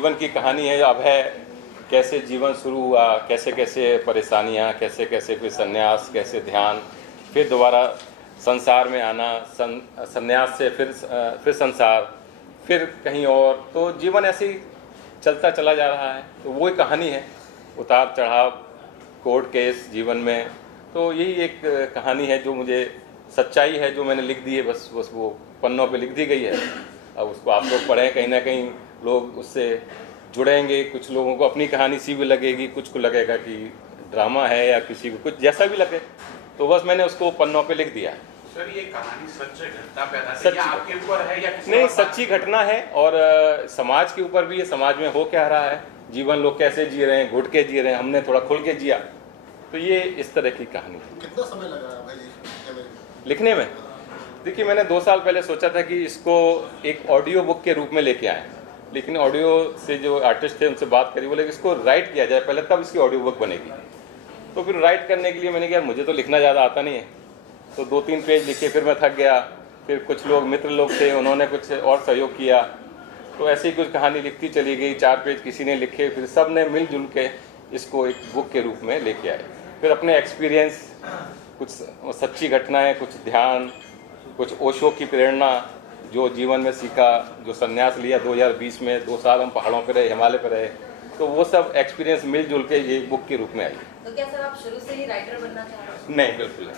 जीवन की कहानी है अभय, कैसे जीवन शुरू हुआ, कैसे कैसे परेशानियाँ, कैसे कैसे फिर संन्यास, कैसे ध्यान, फिर दोबारा संसार में आना, संन्यास से फिर संसार, फिर कहीं और, तो जीवन ऐसे ही चलता चला जा रहा है। तो वो ही कहानी है, उतार चढ़ाव, कोर्ट केस जीवन में। तो यही एक कहानी है जो मुझे सच्चाई है, जो मैंने लिख दी है, बस वो पन्नों पे लिख दी गई है। अब उसको आप लोग पढ़ें, कहीं ना कहीं लोग उससे जुड़ेंगे। कुछ लोगों को अपनी कहानी सी भी लगेगी, कुछ को लगेगा कि ड्रामा है या किसी को कुछ जैसा भी लगे। तो बस मैंने उसको पन्नों पे लिख दिया है। सर ये कहानी सच घटना पे आधारित है, आपके ऊपर है या किसी नहीं, सच्ची घटना है और समाज के ऊपर भी है। समाज में हो क्या रहा है, जीवन लोग कैसे जी रहे हैं, घुट के जी रहे हैं, हमने थोड़ा खुल के जिया। तो ये इस तरह की कहानी है। कितना समय लगा भाई जी लिखने में? देखिए, मैंने 2 साल पहले सोचा था कि इसको एक ऑडियो बुक के रूप में लेके आएँ, लेकिन ऑडियो से जो आर्टिस्ट थे उनसे बात करी, बोले कि इसको राइट किया जाए पहले, तब इसकी ऑडियो बुक बनेगी। तो फिर राइट करने के लिए मैंने कहा मुझे तो लिखना ज़्यादा आता नहीं है, तो 2-3 पेज लिखे, फिर मैं थक गया। फिर कुछ लोग मित्र लोग थे, उन्होंने कुछ और सहयोग किया, तो ऐसे ही कुछ कहानी लिखती चली गई। 4 पेज किसी ने लिखे, फिर सब ने मिलजुल के इसको एक बुक के रूप में लेके आए। फिर अपने एक्सपीरियंस, कुछ सच्ची घटनाएं, कुछ ध्यान, कुछ ओशो की प्रेरणा, जो जीवन में सीखा, जो संन्यास लिया 2020 में, 2 साल हम पहाड़ों पर रहे, हिमालय पर रहे, तो वो सब एक्सपीरियंस मिलजुल के ये बुक के रूप में आई। तो क्या सर आप शुरू से ही राइटर बनना चाह रहे हैं? नहीं, बिल्कुल नहीं,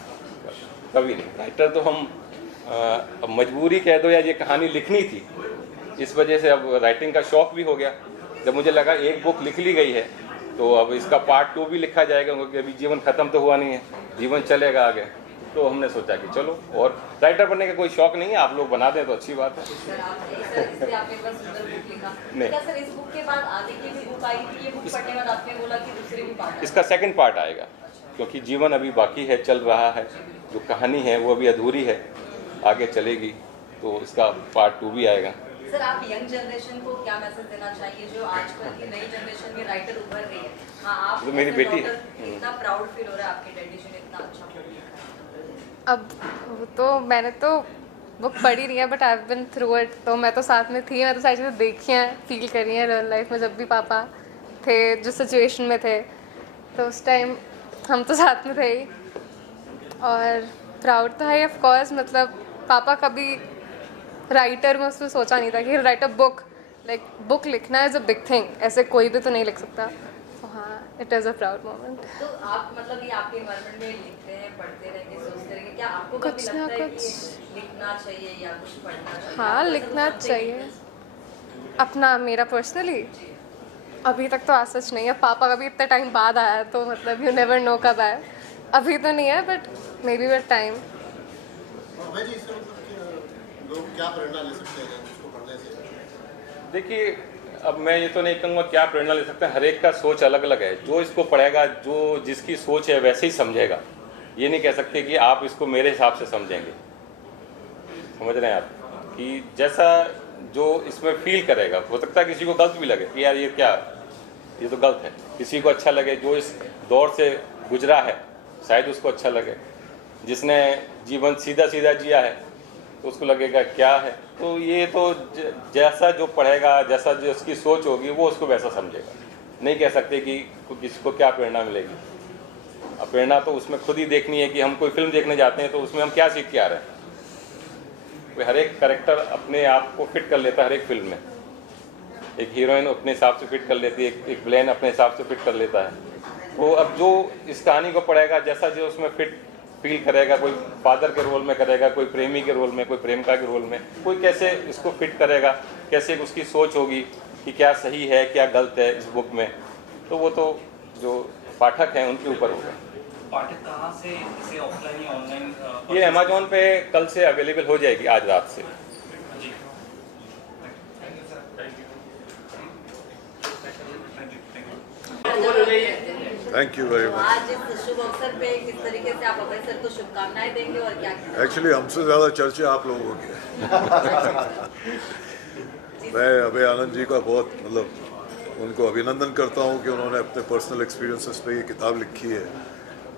कभी नहीं। राइटर तो हम अब मजबूरी कह दो या ये कहानी लिखनी थी, इस वजह से अब राइटिंग का शौक भी हो गया। जब मुझे लगा एक बुक लिख ली गई है तो अब इसका पार्ट 2 भी लिखा जाएगा, क्योंकि अभी जीवन ख़त्म तो हुआ नहीं है, जीवन चलेगा आगे। तो हमने सोचा कि चलो, और राइटर बनने का कोई शौक नहीं है, आप लोग बना दें तो अच्छी बात है। सर इससे आपने इतना सुंदर बुक लिखा, नहीं। क्या सर इस बुक के बाद आगे की भी बुक आई थी? ये बुक पढ़ने के बाद आपने बोला कि दूसरी भी पार्ट इसका सेकंड पार्ट आएगा, क्योंकि जीवन अभी बाकी है, चल रहा है, जो कहानी है वो अभी अधूरी है, आगे चलेगी, तो इसका पार्ट 2 भी आएगा। सर आप यंग जनरेशन को क्या मैसेज देना चाहिए, जो आजकल की नई जनरेशन में राइटर उभर रही है? हाँ, आप तो मेरी बेटी है। कितना प्राउड फील हो रहा है, आपकी डेडिकेशन इतना अच्छा। अब तो मैंने तो बुक पढ़ी नहीं है, but I have been through it, तो मैं तो साथ में थी, मैं तो सारी चीज़ें देखी हैं, फील करी हैं रियल लाइफ में। जब भी पापा थे जिस सिचुएशन में थे, तो उस टाइम हम तो साथ में थे ही। और प्राउड तो है ऑफ कोर्स, मतलब पापा कभी राइटर में उसमें सोचा नहीं था कि right a book, like book लिखना इज़ अ बिग थिंग, ऐसे कोई भी तो नहीं लिख सकता। तो हाँ, it is a proud moment. तो आप मतलब ये आपके एनवायरनमेंट में लिखते हैं, पढ़ते रहेंगे, सोचते रहेंगे, क्या आपको कभी कुछ लगता ना है कि कुछ लिखना चाहिए या कुछ पढ़ना चाहिए? हाँ, लिखना चाहिए अपना। मेरा पर्सनली अभी तक तो आज सच नहीं है, पापा का भी इतना टाइम बाद आया, तो मतलब यू नेवर नो कब आए। अभी तो नहीं है, but may be with time. भाई जी इससे मतलब कि लोग क्या प्रेरणा ले सकते हैं इसको पढ़ने से? देखिए, अब मैं ये तो नहीं कहूँगा क्या प्रेरणा ले सकते हैं, हर एक का सोच अलग अलग है। जो इसको पढ़ेगा, जो जिसकी सोच है वैसे ही समझेगा। ये नहीं कह सकते कि आप इसको मेरे हिसाब से समझेंगे, समझ रहे हैं आप, कि जैसा जो इसमें फील करेगा। हो सकता है किसी को गलत भी लगे कि यार ये क्या, ये तो गलत है, किसी को अच्छा लगे। जो इस दौर से गुजरा है शायद उसको अच्छा लगे, जिसने जीवन सीधा सीधा जिया है तो उसको लगेगा क्या है। तो ये तो जैसा जो पढ़ेगा, जैसा जो उसकी सोच होगी, वो उसको वैसा समझेगा। नहीं कह सकते कि किसी को क्या प्रेरणा मिलेगी। अब प्रेरणा तो उसमें खुद ही देखनी है कि हम कोई फिल्म देखने जाते हैं तो उसमें हम क्या सीख के आ रहे हैं। हर एक कैरेक्टर अपने आप को फिट कर लेता है हर एक फिल्म में। एक हीरोइन अपने हिसाब से फिट कर लेती है, एक विलेन अपने हिसाब से फिट कर लेता है। तो अब जो इस कहानी को पढ़ेगा, जैसा जो उसमें फिट फील करेगा, कोई फादर के रोल में करेगा, कोई प्रेमी के रोल में, कोई प्रेमिका के रोल में, कोई कैसे इसको फिट करेगा, कैसे उसकी सोच होगी कि क्या सही है क्या गलत है इस बुक में, तो वो तो जो पाठक हैं उनके ऊपर होगा। पाठक कहाँ से इसे ऑफलाइन या ऑनलाइन? ये अमेजोन पे कल से अवेलेबल हो जाएगी, आज रात से। जी, थैंक यू वेरी मच। आज इस शुभ अवसर पे किस तरीके से आप अभय सर को शुभकामनाएं देंगे और क्या? एक्चुअली हमसे ज़्यादा चर्चा आप लोगों की है। मैं अभय आनंद जी का बहुत मतलब उनको अभिनंदन करता हूँ कि उन्होंने अपने पर्सनल एक्सपीरियंसेस पे ये किताब लिखी है,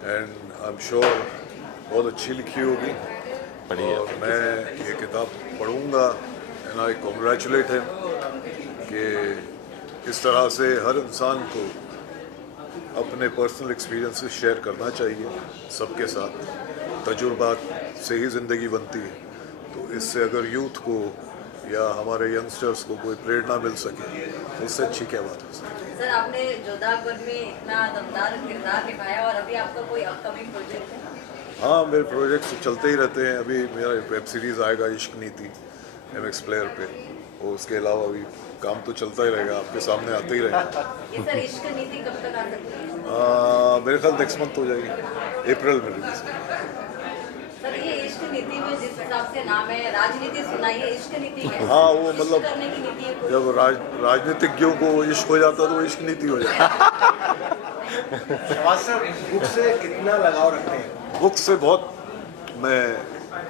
एंड आई एम श्योर बहुत अच्छी लिखी होगी। और मैं ये किताब पढ़ूँगा, एंड आई कॉन्ग्रेचुलेट हिम कि इस तरह से हर इंसान को अपने पर्सनल एक्सपीरियंसेस शेयर करना चाहिए सबके साथ। तजुर्बात से ही ज़िंदगी बनती है, तो इससे अगर यूथ को या हमारे यंगस्टर्स को कोई प्रेरणा मिल सके तो इससे अच्छी क्या बात है। सर, आपने जोधा अकबर में इतना दमदार किरदार निभाया और अभी आपका कोई अपकमिंग प्रोजेक्ट है? हाँ, मेरे प्रोजेक्ट्स चलते ही रहते हैं। अभी मेरा वेब सीरीज़ आएगा इश्क नीति MX प्लेयर पे, और उसके अलावा भी काम तो चलता ही रहेगा, आपके सामने आते ही रहेगा। ये सर इश्क नीति कब तक आ सकती है? मेरे ख्याल नेक्स्ट मंथ हो जाएगी, अप्रैल में रिलीज। सर, ये इश्क नीति में जिस हिसाब से नाम है, राजनीति सुनाई है, इश्क नीति है। हाँ, वो इश्क मतलब करने की नीति है। जब राजनीतिज्ञों को इश्क हो जाता तो वो इश्क नीति हो जाती। बुक से कितना लगाव रखते हैं? बुक से बहुत मैं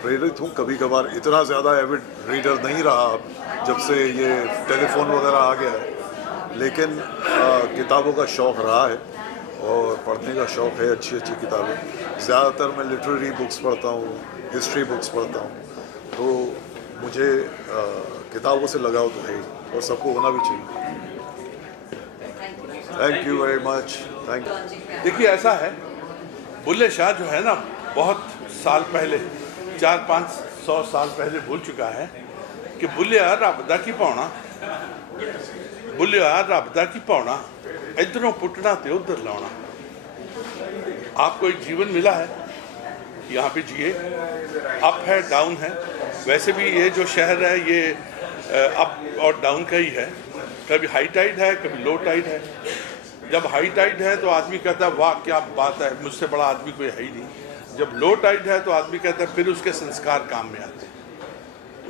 प्रेरित हूँ। कभी कभार इतना ज़्यादा एविड रीडर नहीं रहा जब से ये टेलीफोन वगैरह आ गया है, लेकिन किताबों का शौक़ रहा है और पढ़ने का शौक़ है। अच्छी अच्छी किताबें, ज़्यादातर मैं लिटरेरी बुक्स पढ़ता हूँ, हिस्ट्री बुक्स पढ़ता हूँ, तो मुझे किताबों से लगाव तो है ही और सबको होना भी चाहिए। Thank you very much. Thank you. देखिए, ऐसा है, बुल्ले शाह जो है ना, बहुत साल पहले, 400-500 साल पहले बोल चुका है कि बुल्लिया रबदा की पौना, बुल्लिया रबदा की पौना, इधरों पुटना ते उधर लाना। आपको एक जीवन मिला है, यहाँ पे जिए। अप है, डाउन है। वैसे भी ये जो शहर है ये अप और डाउन का ही है। कभी हाई टाइड है, कभी लो टाइड है। जब हाई टाइड है तो आदमी कहता है वाह क्या बात है, मुझसे बड़ा आदमी कोई है ही नहीं। जब लो टाइड है तो आदमी कहता है फिर उसके संस्कार काम में आते हैं,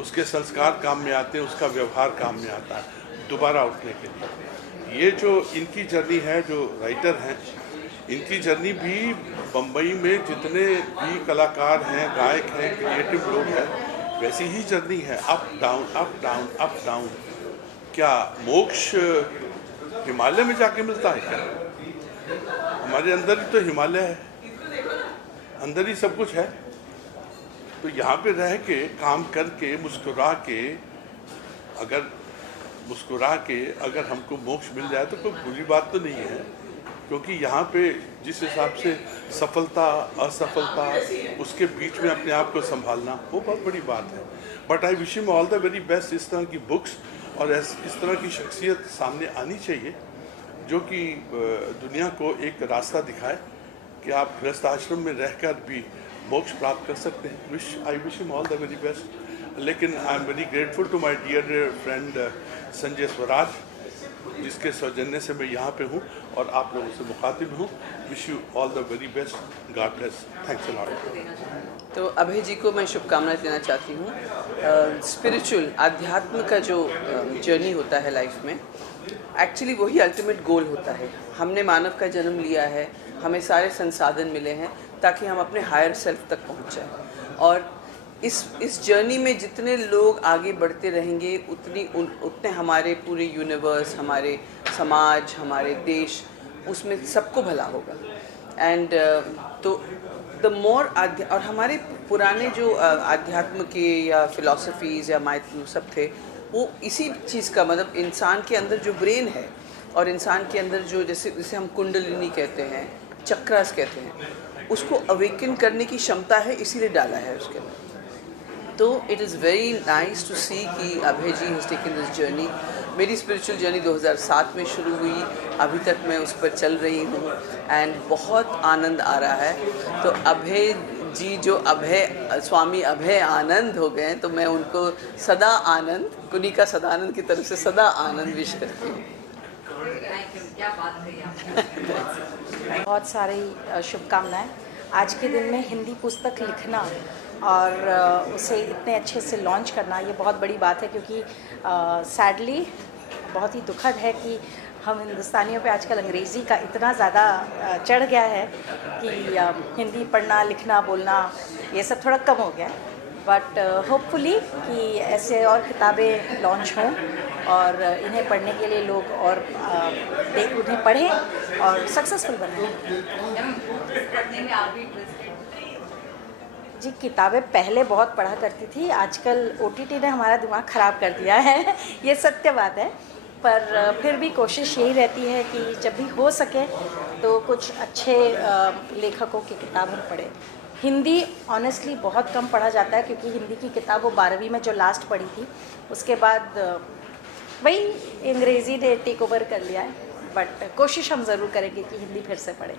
उसके संस्कार काम में आते हैं, उसका व्यवहार काम में आता है दोबारा उठने के लिए। ये जो इनकी जर्नी है, जो राइटर हैं, इनकी जर्नी भी बम्बई में जितने भी कलाकार हैं, गायक हैं, क्रिएटिव लोग हैं, वैसी ही जर्नी है। Up down, up down, up down. क्या मोक्ष हिमालय में जाके मिलता है क्या? हमारे अंदर ही तो हिमालय है, अंदर ही सब कुछ है। तो यहाँ पे रह के, काम करके, मुस्कुरा के अगर हमको मोक्ष मिल जाए तो कोई बुरी बात तो नहीं है, क्योंकि यहाँ पे जिस हिसाब से सफलता असफलता उसके बीच में अपने आप को संभालना, वो बहुत बड़ी बात है। But I wish him all the very best. इस तरह की बुक्स और इस तरह की शख्सियत सामने आनी चाहिए जो कि दुनिया को एक रास्ता दिखाए कि आप गृहस्थ आश्रम में रहकर भी मोक्ष प्राप्त कर सकते हैं। I wish him all the very best. लेकिन I am very grateful to my dear friend Sanjay Swaraj, जिसके सौजन्य से मैं यहाँ पे हूँ और आप लोगों से मुखातिब हूँ। Wish you all the very best. God bless. Thanks a lot. तो अभय जी को मैं शुभकामनाएं देना चाहती हूँ। स्पिरिचुअल, आध्यात्म का जो जर्नी होता है लाइफ में, एक्चुअली वही अल्टीमेट गोल होता है। हमने मानव का जन्म लिया है, हमें सारे संसाधन मिले हैं ताकि हम अपने हायर सेल्फ तक पहुँच जाएं। और इस जर्नी में जितने लोग आगे बढ़ते रहेंगे उतने हमारे पूरे यूनिवर्स, हमारे समाज, हमारे देश, उसमें सबको भला होगा। एंड तो द मोर और हमारे पुराने जो आध्यात्म के या फिलॉसफीज़ या माइथ सब थे, वो इसी चीज़ का मतलब इंसान के अंदर जो ब्रेन है और इंसान के अंदर जो जैसे हम कुंडलिनी कहते हैं, चक्रास कहते हैं, उसको अवेकन करने की क्षमता है, इसीलिए डाला है उसके अंदर। तो it is very nice to see कि Abhay ji has taken this journey. मेरी स्पिरिचुअल जर्नी 2007 में शुरू हुई, अभी तक मैं उस पर चल रही हूँ एंड बहुत आनंद आ रहा है। तो अभय जी जो स्वामी अभय आनंद हो गए, तो मैं उनको सदा आनंद, कुनिका सदानंद की तरफ से सदा आनंद विश करती हूँ। क्या बात कही आपने। बहुत सारी शुभकामनाएं। आज के दिन में हिंदी पुस्तक लिखना और उसे इतने अच्छे से लॉन्च करना, ये बहुत बड़ी बात है, क्योंकि सैडली बहुत ही दुखद है कि हम हिंदुस्तानियों पे आजकल अंग्रेज़ी का इतना ज़्यादा चढ़ गया है कि हिंदी पढ़ना, लिखना, बोलना ये सब थोड़ा कम हो गया है। बट होपफुली कि ऐसे और किताबें लॉन्च हों और इन्हें पढ़ने के लिए लोग और उन्हें पढ़ें और सक्सेसफुल बनें। जी, किताबें पहले बहुत पढ़ा करती थी, आजकल OTT ने हमारा दिमाग ख़राब कर दिया है, ये सत्य बात है। पर फिर भी कोशिश यही रहती है कि जब भी हो सके तो कुछ अच्छे लेखकों की किताब हम पढ़ें। हिंदी ऑनेस्टली बहुत कम पढ़ा जाता है, क्योंकि हिंदी की किताब वो 12वीं में जो लास्ट पढ़ी थी, उसके बाद वही अंग्रेज़ी ने टेक ओवर कर लिया है। बट कोशिश हम ज़रूर करेंगे कि हिंदी फिर से पढ़ें।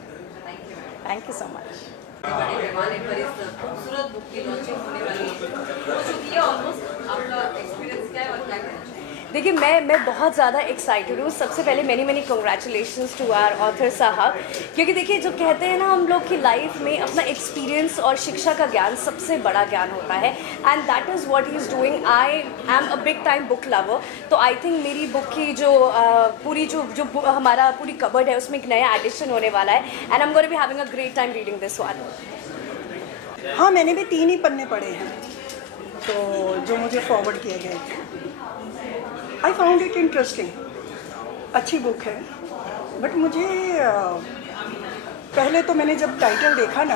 Thank you so much. बड़े पैमाने पर इस खूबसूरत बुक की लॉन्चिंग होने वाली हो चुकी है ऑलमोस्ट। आपका एक्सपीरियंस क्या है और क्या कहना चाहिए? देखिए मैं बहुत ज़्यादा एक्साइटेड हूँ। सबसे पहले many congratulations to our author साहब, क्योंकि देखिए जो कहते हैं ना हम लोग की लाइफ में अपना एक्सपीरियंस और शिक्षा का ज्ञान सबसे बड़ा ज्ञान होता है, and that is what he is doing. I am a big time book lover, तो आई थिंक मेरी बुक की जो पूरी जो हमारा पूरी कबर्ड है उसमें एक नया एडिशन होने वाला है, and I am going to be having a great time reading this one. हाँ, मैंने भी 3 ही पन्ने पढ़े हैं, तो जो मुझे फॉरवर्ड किए गए थे। आई फाउंड इट इंटरेस्टिंग, अच्छी बुक है। बट मुझे पहले तो मैंने जब टाइटल देखा ना,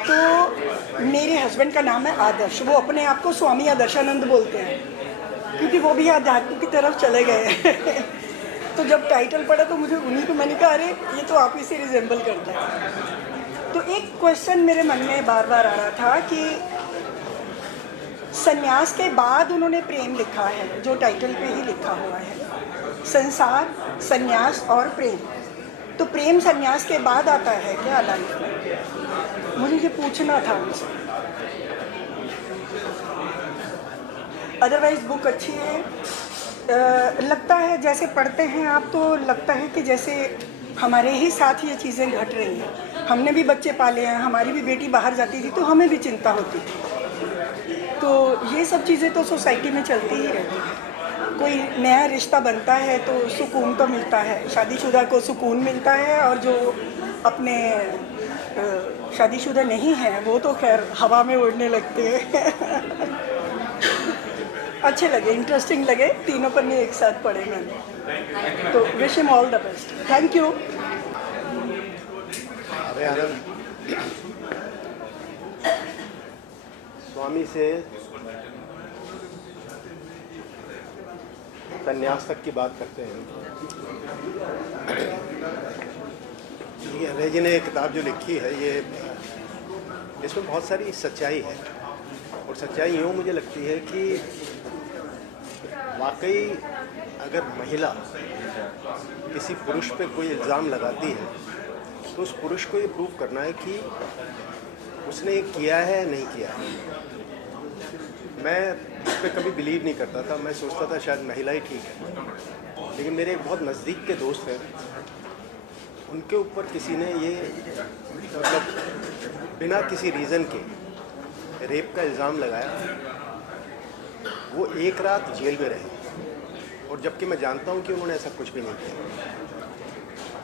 तो मेरे हस्बैंड का नाम है आदर्श, वो अपने आप को स्वामी आदर्शानंद बोलते हैं, क्योंकि वो भी आध्यात्म की तरफ चले गए तो जब टाइटल पढ़ा तो मुझे उन्हीं को, मैंने कहा अरे ये तो आप ही से रिजेंबल करता है। तो एक क्वेश्चन मेरे मन में बार बार आ रहा था कि संन्यास के बाद उन्होंने प्रेम लिखा है, जो टाइटल पे ही लिखा हुआ है, संसार, संन्यास और प्रेम। तो प्रेम संन्यास के बाद आता है क्या लाइफ में? मुझे ये पूछना था उनसे। अदरवाइज बुक अच्छी है। लगता है जैसे पढ़ते हैं आप तो लगता है कि जैसे हमारे ही साथ ये चीज़ें घट रही हैं। हमने भी बच्चे पाले हैं, हमारी भी बेटी बाहर जाती थी तो हमें भी चिंता होती थी। तो ये सब चीज़ें तो सोसाइटी में चलती ही रहती है। कोई नया रिश्ता बनता है तो सुकून तो मिलता है, शादीशुदा को सुकून मिलता है, और जो अपने शादीशुदा नहीं हैं वो तो खैर हवा में उड़ने लगते हैं अच्छे लगे, इंटरेस्टिंग लगे, 3 पन्ने एक साथ पढ़े मैंने। तो wish him all the best. Thank you. स्वामी से संन्यास तक की बात करते हैं। ये अभय जी ने एक किताब जो लिखी है, ये इसमें बहुत सारी सच्चाई है, और सच्चाई यूँ मुझे लगती है कि वाकई अगर महिला किसी पुरुष पे कोई इल्ज़ाम लगाती है तो उस पुरुष को ये प्रूव करना है कि उसने ये किया है नहीं किया है। मैं इस पर कभी बिलीव नहीं करता था, मैं सोचता था शायद महिला ही ठीक है। लेकिन मेरे एक बहुत नज़दीक के दोस्त हैं, उनके ऊपर किसी ने ये मतलब बिना किसी रीज़न के रेप का इल्ज़ाम लगाया। वो 1 रात जेल में रहे, और जबकि मैं जानता हूँ कि उन्होंने ऐसा कुछ भी नहीं किया,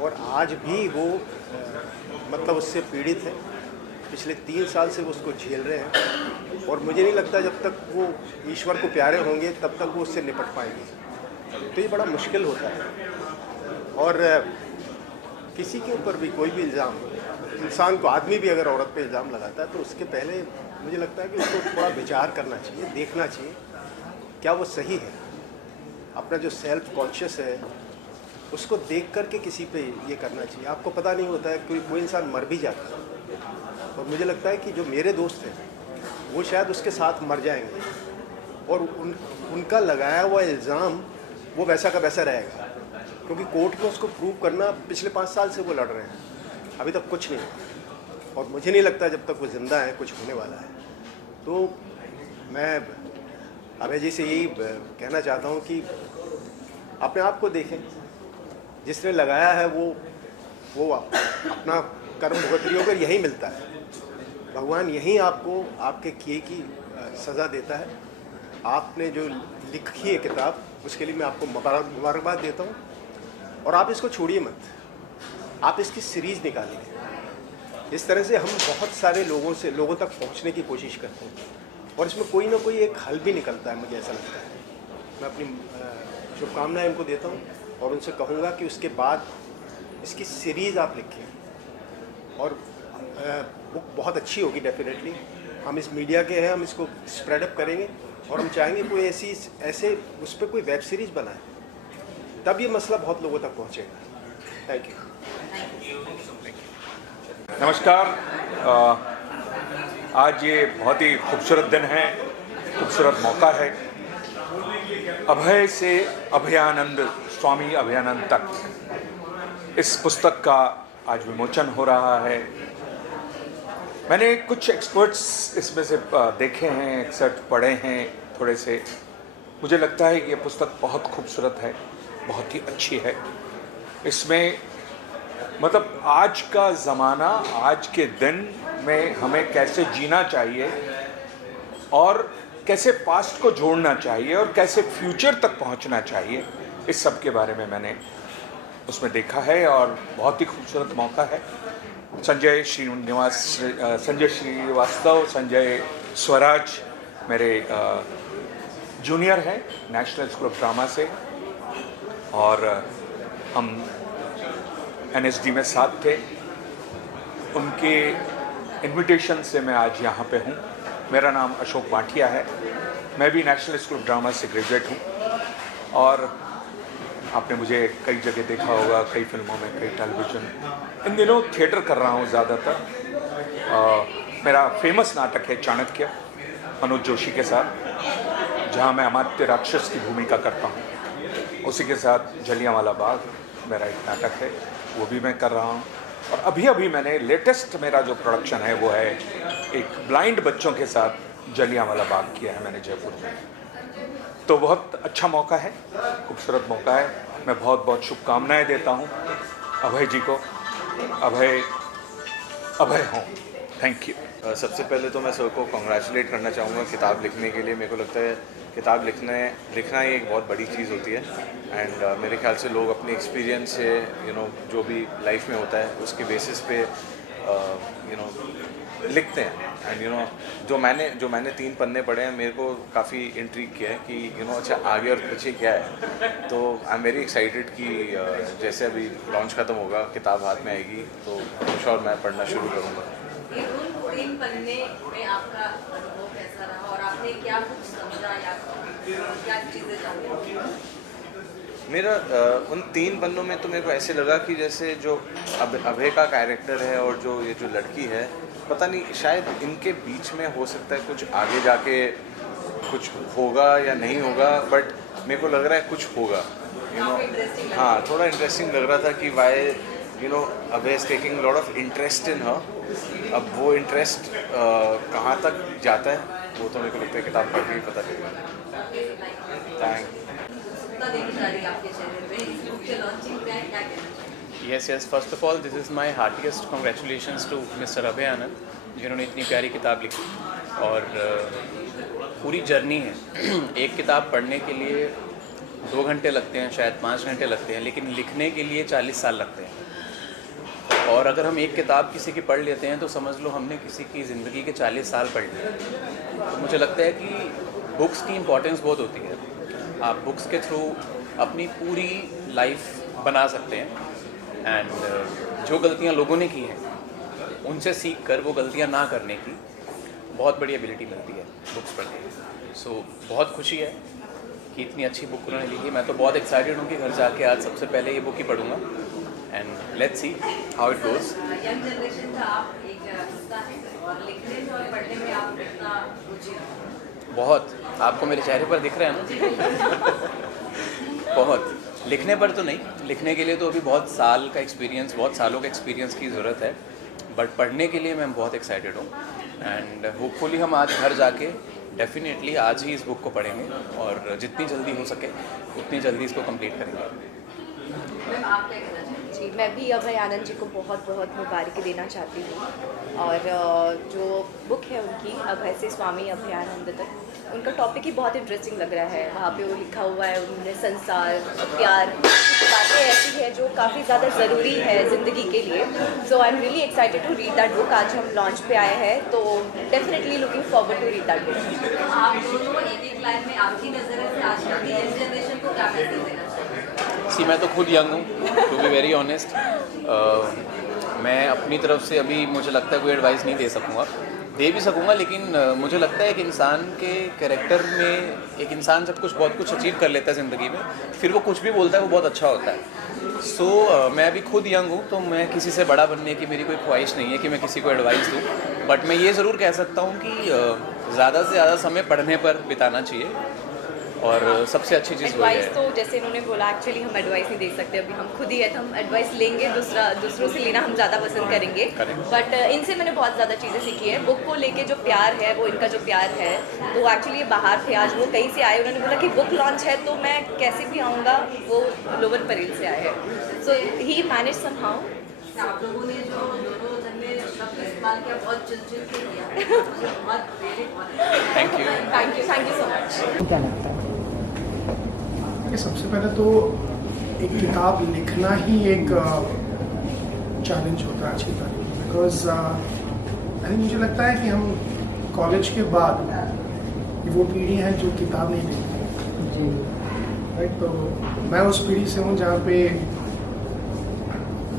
और आज भी वो मतलब उससे पीड़ित है। पिछले 3 साल से वो उसको झेल रहे हैं, और मुझे नहीं लगता जब तक वो ईश्वर को प्यारे होंगे तब तक वो उससे निपट पाएंगे। तो ये बड़ा मुश्किल होता है। और किसी के ऊपर भी कोई भी इल्ज़ाम, इंसान को, आदमी भी अगर औरत पे इल्ज़ाम लगाता है तो उसके पहले मुझे लगता है कि उसको थोड़ा विचार करना चाहिए, देखना चाहिए क्या वो सही है। अपना जो सेल्फ कॉन्शियस है उसको देख करके किसी पे ये करना चाहिए। आपको पता नहीं होता है, कोई इंसान मर भी जाता है, और मुझे लगता है कि जो मेरे दोस्त हैं वो शायद उसके साथ मर जाएंगे, और उनका लगाया हुआ इल्ज़ाम वो वैसा का वैसा रहेगा, क्योंकि कोर्ट में उसको प्रूव करना, पिछले 5 साल से वो लड़ रहे हैं, अभी तक कुछ नहीं, और मुझे नहीं लगता जब तक वो ज़िंदा है कुछ होने वाला है। तो मैं अभय जी से यही कहना चाहता हूँ कि अपने आप को देखें, जिसने लगाया है वो अपना कर्म भुगत रही होकर यही मिलता है। भगवान यहीं आपको आपके किए की सज़ा देता है। आपने जो लिखी है किताब, उसके लिए मैं आपको मुबारकबाद देता हूँ, और आप इसको छोड़िए मत, आप इसकी सीरीज़ निकालिए। इस तरह से हम बहुत सारे लोगों तक पहुँचने की कोशिश करते हैं, और इसमें कोई ना कोई एक हल भी निकलता है, मुझे ऐसा लगता है। मैं अपनी शुभकामनाएं उनको देता हूँ, और उनसे कहूँगा कि उसके बाद इसकी सीरीज़ आप लिखें, और बुक बहुत अच्छी होगी डेफिनेटली। हम इस मीडिया के हैं, हम इसको स्प्रेड अप करेंगे, और हम चाहेंगे कोई ऐसे उस पर कोई वेब सीरीज़ बनाए तब ये मसला बहुत लोगों तक पहुँचेगा। Thank you. नमस्कार। आज ये बहुत ही खूबसूरत दिन है, खूबसूरत मौका है। अभय से अभयानंद, स्वामी अभयानंद तक, इस पुस्तक का आज विमोचन हो रहा है। मैंने कुछ एक्सपर्ट्स इसमें से देखे हैं, एक्सर्ट पढ़े हैं थोड़े से। मुझे लगता है कि ये पुस्तक बहुत खूबसूरत है, बहुत ही अच्छी है। इसमें मतलब आज का ज़माना, आज के दिन में हमें कैसे जीना चाहिए और कैसे पास्ट को जोड़ना चाहिए और कैसे फ्यूचर तक पहुंचना चाहिए, इस सब के बारे में मैंने उसमें देखा है और बहुत ही खूबसूरत मौका है। संजय श्रीवास्तव, संजय स्वराज मेरे जूनियर हैं नेशनल स्कूल ऑफ ड्रामा से, और हम NSD में साथ थे। उनके इनविटेशन से मैं आज यहाँ पे हूँ। मेरा नाम अशोक बाटिया है, मैं भी नेशनल स्कूल ऑफ ड्रामा से ग्रेजुएट हूँ और आपने मुझे कई जगह देखा होगा, कई फिल्मों में, कई टेलीविज़न। इन दिनों थिएटर कर रहा हूँ ज़्यादातर। मेरा फेमस नाटक है चाणक्य, मनोज जोशी के साथ, जहाँ मैं अमात्य राक्षस की भूमिका करता हूँ। उसी के साथ जलियांवाला बाग मेरा एक नाटक है, वो भी मैं कर रहा हूँ। और अभी अभी मैंने लेटेस्ट मेरा जो प्रोडक्शन है वो है एक ब्लाइंड बच्चों के साथ जलियांवाला बाग किया है मैंने जयपुर में। तो बहुत अच्छा मौका है, खूबसूरत मौका है। मैं बहुत बहुत शुभकामनाएं देता हूँ अभय जी को। अभय हों। Thank you. सबसे पहले तो मैं सबको कॉन्ग्रेचुलेट करना चाहूँगा किताब लिखने के लिए। मेरे को लगता है किताब लिखना ही एक बहुत बड़ी चीज़ होती है। एंड मेरे ख्याल से लोग अपनी एक्सपीरियंस से जो भी लाइफ में होता है उसके बेसिस पे लिखते हैं। एंड जो मैंने 3 पन्ने पढ़े हैं, मेरे को काफ़ी इंट्रीग किया है कि अच्छा आगे और पीछे क्या है। तो आई एम वेरी एक्साइटेड कि जैसे अभी लॉन्च ख़त्म होगा, किताब हाथ में आएगी तो श्योर मैं पढ़ना शुरू करूँगा। ये उन 3 पन्ने में आपका अनुभव कैसा रहा और आपने क्या कुछ समझा या क्या चीज़ें जानी? मेरा उन 3 पन्नों में तो मेरे को ऐसे लगा कि जैसे जो अभय का कैरेक्टर है और जो ये जो लड़की है, पता नहीं शायद इनके बीच में हो सकता है कुछ आगे जाके कुछ होगा या नहीं होगा, बट मेरे को लग रहा है कुछ होगा। हाँ, थोड़ा इंटरेस्टिंग लग रहा था कि why Abhay is taking lot of interest in her. अब वो इंटरेस्ट कहाँ तक जाता है वो तो मेरे को लगता है किताब पढ़ के ही पता चलेगा। Thank. Yes, first of all, this is my heartiest congratulations to Mr. अभय आनंद, जिन्होंने इतनी प्यारी किताब लिखी। और पूरी जर्नी है। एक किताब पढ़ने के लिए 2 घंटे लगते हैं, शायद 5 घंटे लगते हैं, लेकिन लिखने के लिए 40 साल लगते हैं। और अगर हम एक किताब किसी की पढ़ लेते हैं तो समझ लो हमने किसी की ज़िंदगी के 40 साल पढ़ लिए। तो मुझे लगता है कि बुक्स की इम्पोर्टेंस बहुत होती है। आप बुक्स के थ्रू अपनी पूरी लाइफ बना सकते हैं। एंड जो गलतियां लोगों ने की हैं उनसे सीख कर वो गलतियां ना करने की बहुत बड़ी एबिलिटी मिलती है बुक्स पढ़ के। सो बहुत खुशी है कि इतनी अच्छी बुक उन्होंने लिखी। मैं तो बहुत एक्साइटेड हूँ कि घर जाके आज सबसे पहले ये बुक ही पढ़ूँगा। And let's see how it goes. Young generation का आप एक हिस्सा हैं और लिखने में और पढ़ने में आप कितना रुचि रखते? बहुत। आपको मेरे चेहरे पर दिख रहा है ना? बहुत। लिखने पर तो नहीं, लिखने के लिए तो अभी बहुत सालों का एक्सपीरियंस की ज़रूरत है, बट पढ़ने के लिए मैं बहुत एक्साइटेड हूँ। एंड होपफुली हम आज घर जाके डेफिनेटली आज ही इस बुक को पढ़ेंगे और जितनी जल्दी हो सके उतनी जल्दी इसको कंप्लीट करेंगे। आप क्या कहना चाहेंगे? जी, मैं भी अभय आनंद जी को बहुत बहुत मुबारक देना चाहती हूँ। और जो बुक है उनकी अभय से स्वामी अभयानंद तक, उनका टॉपिक ही बहुत इंटरेस्टिंग लग रहा है। वहाँ पे वो लिखा हुआ है उन्होंने संसार, प्यार, बातें ऐसी है जो काफ़ी ज़्यादा ज़रूरी है ज़िंदगी के लिए। So I am really excited to read that book. आज हम लॉन्च पे आए हैं तो definitely looking forward to read that book. आप दोनों एक लाइन में आपकी नज़र से आजकल की यंग जनरेशन को क्या मैसेज देना चाहिए? मैं तो खुद यंग हूँ, टू बी वेरी ऑनेस्ट। मैं अपनी तरफ से अभी मुझे लगता है कोई एडवाइस नहीं दे सकूँगा, दे भी सकूँगा, लेकिन मुझे लगता है कि इंसान के कैरेक्टर में एक इंसान जब बहुत कुछ अचीव कर लेता है ज़िंदगी में, फिर वो कुछ भी बोलता है वो बहुत अच्छा होता है। सो मैं अभी खुद यंग हूँ, तो मैं किसी से बड़ा बनने की मेरी कोई ख्वाहिश नहीं है कि मैं किसी को एडवाइस दूँ, बट मैं ये ज़रूर कह सकता हूँ कि ज़्यादा से ज़्यादा समय पढ़ने पर बिताना चाहिए, और सबसे अच्छी चीज़ वही एडवाइस है। तो जैसे इन्होंने बोला, एक्चुअली हम एडवाइस नहीं दे सकते, अभी हम खुद ही है, तो हम एडवाइस लेंगे, दूसरों से लेना हम ज़्यादा पसंद करेंगे। बट इनसे मैंने बहुत ज़्यादा चीज़ें सीखी है। बुक को लेके जो प्यार है, वो इनका जो प्यार है, तो एक्चुअली ये बाहर थे, आज वो कहीं से आए, उन्होंने बोला कि बुक लॉन्च है तो मैं कैसे भी आऊँगा, वो लोअर परेल से आए हैं। सो ही मैनेज समहाउ। आप लोगों ने जो दोनों जन में शब्द इस्तेमाल किया, बहुत चिल के किया, बहुत थैंक यू सो मच। क्या लगता है? सबसे पहले तो एक किताब लिखना ही एक चैलेंज होता है आज की तारीख में, बिकॉज मुझे लगता है कि हम कॉलेज के बाद वो पीढ़ी है जो किताब नहीं लिखती, राइट। तो मैं उस पीढ़ी से हूँ जहाँ पे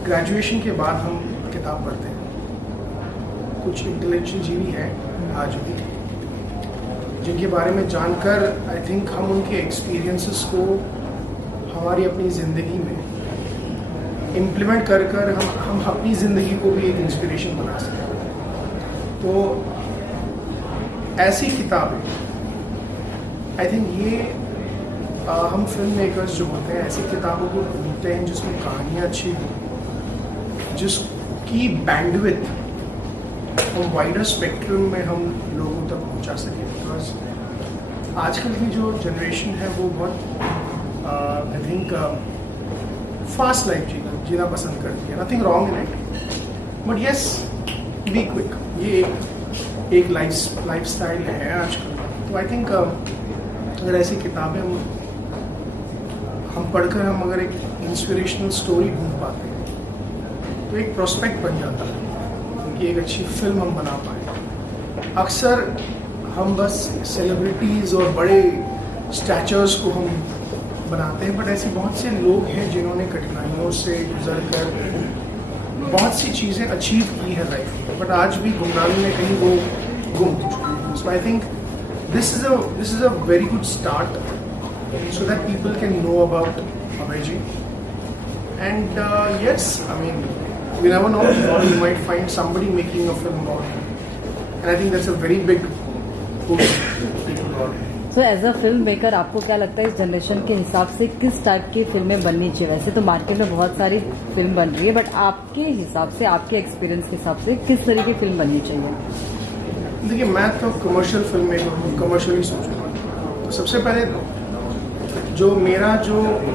ग्रेजुएशन के बाद हम किताब पढ़ते हैं। कुछ इंटेलेक्चुअल जीवी हैं आज भी जिनके बारे में जानकर आई थिंक हम उनके एक्सपीरियंसेस को हमारी अपनी ज़िंदगी में इम्प्लीमेंट कर कर हम अपनी ज़िंदगी को भी एक इंस्पिरेशन बना सकें। तो ऐसी किताबें आई थिंक ये हम फिल्म मेकर्स जो होते हैं ऐसी किताबों को ढूंढते हैं जिसमें कहानियाँ अच्छी हों, जिसकी बैंडविड्थ हम वाइडर स्पेक्ट्रम में हम लोगों तक पहुंचा सकें। बिकॉज आजकल की जो जनरेशन है वो बहुत आई थिंक फास्ट लाइफ जीना पसंद करती है। Nothing wrong in it, but yes be quick, ये एक लाइफ स्टाइल है आजकल। तो आई थिंक अगर ऐसी किताबें हम पढ़कर हम अगर एक इंस्पिरेशनल स्टोरी ढूंढ पाते हैं तो एक प्रोस्पेक्ट बन जाता है कि एक अच्छी फिल्म हम बना पाए। अक्सर हम बस सेलिब्रिटीज़ और बड़े स्टैचर्स को हम बनाते हैं, बट ऐसे बहुत से लोग हैं जिन्होंने कठिनाइयों से गुजर कर बहुत सी चीज़ें अचीव की है लाइफ में, बट आज भी गुमनामी में कहीं वो गुम हो चुके हैं। So I think this is a very good start so that people can know about Abhay ji. And yes, I mean, you never know, or you might find somebody making a film about him. And I think that's a very big push to people about him. So as a film maker, आपको क्या लगता है इस generation के हिसाब से किस type की फिल्में बननी चाहिए? वैसे तो मार्केट में बहुत सारी फिल्म बन रही है, बट आपके हिसाब से, आपके एक्सपीरियंस के हिसाब से किस तरह की फिल्म बननी चाहिए? देखिए, मैं तो कमर्शियल फिल्म मेकर हूँ, कमर्शियली सोचूंगा। तो सबसे पहले जो मेरा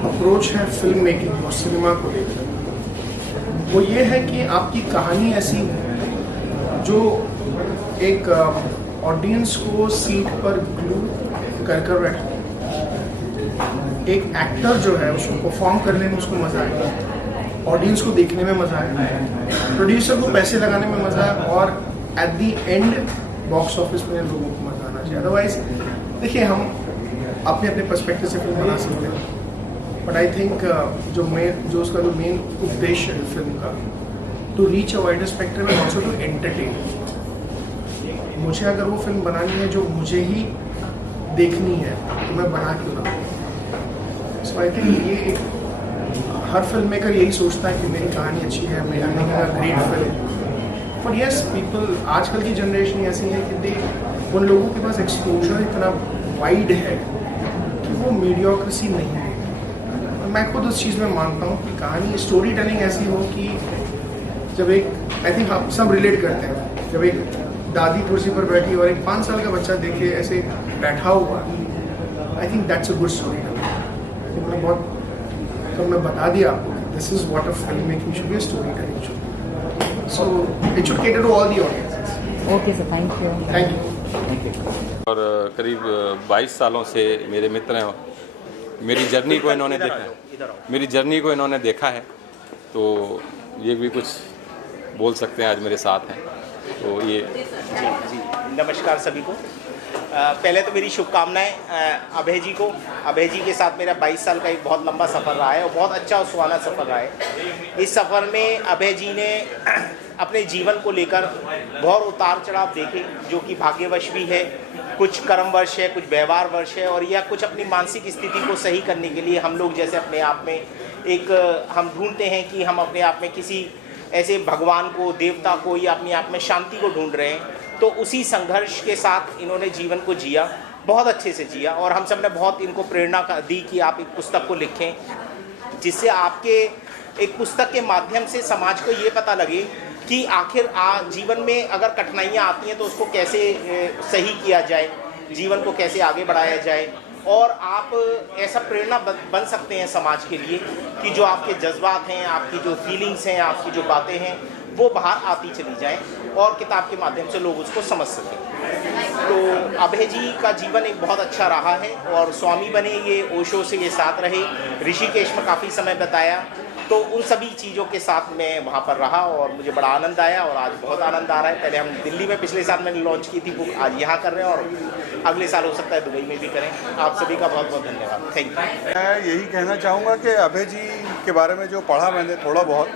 अप्रोच है फिल्म मेकिंग और सिनेमा को लेकर, वो ये है कि आपकी कहानी ऐसी हो जो एक ऑडियंस को सीट पर ग्लू कर बैठे। एक एक्टर जो है उसको परफॉर्म करने में उसको मज़ा आए, ऑडियंस को देखने में मज़ा आए, प्रोड्यूसर को पैसे लगाने में मज़ा आए, और at the and box office में लोगों को मज़ा आना चाहिए। अदरवाइज देखिए, हम अपने अपने पर्सपेक्टिव से फिल्म बना सकते हैं, बट आई थिंक जो उसका जो मेन उद्देश्य है फिल्म का, to reach a wider spectrum and also to entertain. मुझे अगर वो फिल्म बनानी है जो मुझे ही देखनी है तो मैं बना क्यों ना। सो आई थिंक ये हर फिल्म मेकर यही सोचता है कि मेरी कहानी अच्छी है, मेरी great film. But yes, people, आजकल की जनरेशन ऐसी है कि उन लोगों के पास एक्सपोजर इतना वाइड है कि वो मीडियोक्रेसी नहीं है। मैं खुद उस चीज़ में मानता हूँ कि कहानी, स्टोरी टेलिंग ऐसी हो कि जब एक, आई थिंक हम सब रिलेट करते हैं, जब एक दादी कुर्सी पर बैठी और एक 5 साल का बच्चा देखे ऐसे बैठा हुआ, I think that's a good story telling. मैंने बहुत तो मैं बता दिया आपको, this is what a film making should be, a story telling should, so it should cater to all the audiences. Okay sir, thank you. Thank you. और करीब 22 सालों से मेरे मित्र हैं, मेरी जर्नी को इन्होंने देखा है, मेरी जर्नी को इन्होंने देखा है, तो ये भी कुछ बोल सकते हैं, आज मेरे साथ हैं। तो ये जी नमस्कार सभी को। पहले तो मेरी शुभकामनाएं अभय जी को। अभय जी के साथ मेरा 22 साल का एक बहुत लंबा सफ़र रहा है और बहुत अच्छा और सुहाना सफ़र रहा है। इस सफ़र में अभय जी ने अपने जीवन को लेकर बहुत उतार चढ़ाव देखे, जो कि भाग्यवश भी है, कुछ कर्मवश है, कुछ व्यवहारवश है, और या कुछ अपनी मानसिक स्थिति को सही करने के लिए हम लोग जैसे अपने आप में एक हम ढूंढते हैं कि हम अपने आप में किसी ऐसे भगवान को, देवता को, या अपने आप में शांति को ढूंढ रहे हैं। तो उसी संघर्ष के साथ इन्होंने जीवन को जिया, बहुत अच्छे से जिया, और हम सब ने बहुत इनको प्रेरणा दी कि आप एक पुस्तक को लिखें, जिससे आपके एक पुस्तक के माध्यम से समाज को ये पता लगे कि आखिर जीवन में अगर कठिनाइयाँ आती हैं तो उसको कैसे सही किया जाए, जीवन को कैसे आगे बढ़ाया जाए, और आप ऐसा प्रेरणा बन सकते हैं समाज के लिए कि जो आपके जज्बात हैं, आपकी जो फीलिंग्स हैं, आपकी जो बातें हैं, वो बाहर आती चली जाएं और किताब के माध्यम से लोग उसको समझ सकें। तो अभय जी का जीवन एक बहुत अच्छा रहा है, और स्वामी बने, ये ओशो से ये साथ रहे, ऋषिकेश में काफ़ी समय बिताया, तो उन सभी चीज़ों के साथ मैं वहाँ पर रहा और मुझे बड़ा आनंद आया, और आज बहुत आनंद आ रहा है। पहले हम दिल्ली में पिछले साल मैंने लॉन्च की थी बुक, आज यहाँ कर रहे हैं, और अगले साल हो सकता है दुबई में भी करें। आप सभी का बहुत बहुत धन्यवाद, थैंक यू। मैं यही कहना चाहूँगा कि अभय जी के बारे में जो पढ़ा मैंने थोड़ा बहुत,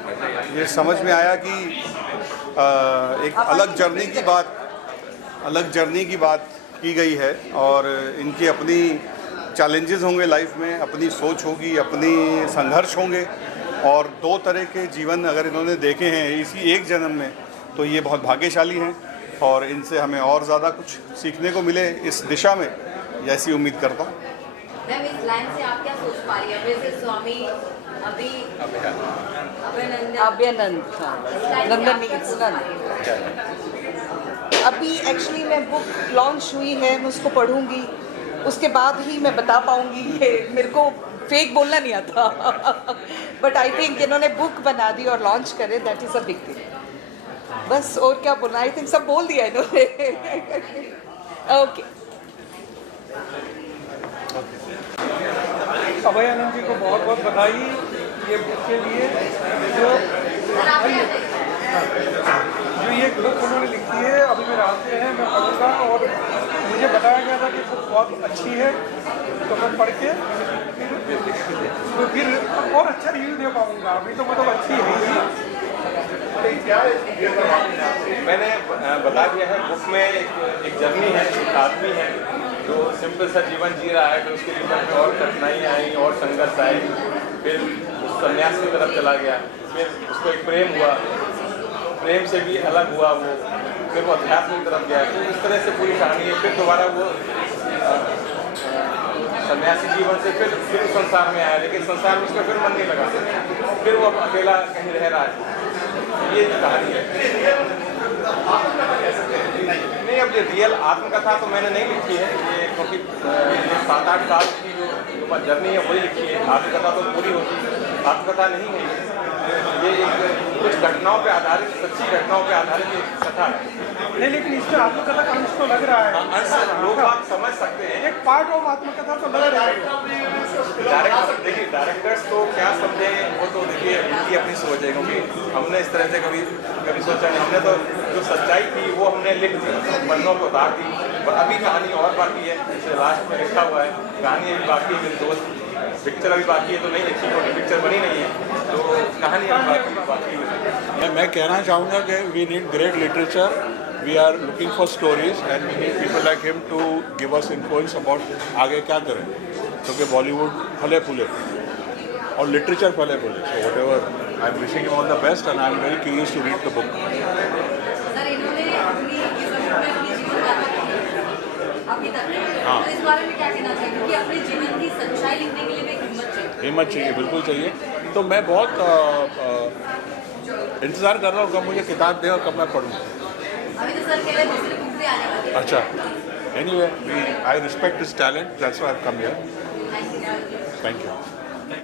ये समझ में आया कि एक अलग जर्नी की बात की गई है, और इनकी अपनी चैलेंजेस होंगे लाइफ में, अपनी सोच होगी, अपनी संघर्ष होंगे, और दो तरह के जीवन अगर इन्होंने देखे हैं इसी एक जन्म में, तो ये बहुत भाग्यशाली हैं, और इनसे हमें और ज़्यादा कुछ सीखने को मिले इस दिशा में, ऐसी उम्मीद करता हूँ। मैम, इस लाइन से आप क्या सोच पा रही हैं? वैसे स्वामी अभी एक्चुअली मैं बुक लॉन्च हुई है, मैं उसको पढ़ूंगी, उसके बाद ही मैं बता पाऊंगी। ये मेरे को फेक बोलना नहीं आता बट आई थिंक इन्होंने बुक बना दी और लॉन्च करे, that is a big thing. बस और क्या बोलना, आई थिंक सब बोल दिया इन्होंने। ओके। अभय आनंद जी को बहुत बहुत बधाई ये बुक के लिए, जो ये बुक उन्होंने लिखी है। अभी मेरे हाथ में है, मैं पढ़ूँगा, और मुझे बताया गया था कि बुक बहुत अच्छी है, तो मैं पढ़ के फिर और अच्छा रिव्यू दे पाऊँगा। अभी तो मतलब अच्छी है मैंने बता दिया है। बुक में एक जर्नी है, एक आदमी है जो सिंपल सा जीवन जी रहा है, फिर उसके जीवन में और कठिनाइयाँ आई और संघर्ष आए, फिर उस संन्यास की तरफ चला गया, फिर उसको एक प्रेम हुआ, प्रेम से भी अलग हुआ वो, फिर वो अध्यात्म की तरफ गया। तो इस तरह से पूरी कहानी है। फिर दोबारा वो सन्यासी जीवन से फिर संसार में आया, लेकिन संसार में उसका फिर मन नहीं लगा, फिर वो अकेला कहीं रह रहा है। ये कहानी है। नहीं, अब ये रियल आत्मकथा तो मैंने नहीं लिखी है, ये क्योंकि 7-8 साल की जो जर्नी है वही लिखी है। आत्मकथा तो पूरी होती है, आत्मकथा नहीं है ये एक कुछ घटनाओं पे आधारित, सच्ची घटनाओं पे आधारित एक कथा है। नहीं, लेकिन इसमें आत्मकथा का अंश तो लग रहा है, लोग आप समझ सकते हैं, एक पार्ट ऑफ आत्मकथा तो लग रहा है। देखिए डायरेक्टर्स तो क्या समझे, वो तो देखिए उनकी अपनी सोच है, क्योंकि हमने इस तरह से कभी सोचा नहीं। हमने तो जो सच्चाई थी वो हमने लिख दी, पन्नों को उतार दी, और अभी कहानी और बाकी है, जैसे लास्ट में लिखा हुआ है, कहानी अभी बाकी है। मेरे दोस्त पिक्चर अभी बाकी है, तो नहीं लिखी, क्योंकि पिक्चर बनी नहीं है, तो कहानी अभी बाकी है। मैं कहना चाहूँगा कि we need great literature, we are looking for stories, and we need people like him to give us influence about आगे क्या करें, क्योंकि बॉलीवुड फले फूले और लिटरेचर फले फूले। So whatever, I am wishing all the best, and I am very curious to read the book. तो इस बारे में क्या कहना चाहिए? क्योंकि अपने जीवन की सच्चाई लिखने के लिए भी हिम्मत चाहिए, बिल्कुल चाहिए। तो मैं बहुत इंतज़ार कर रहा हूँ कब मुझे किताब दे और कब मैं पढ़ूँ। अभी तो सर कह रहे दूसरी बुक भी आने वाली है। अच्छा, anyway, I respect his talent, that's why I have come here. Thank you.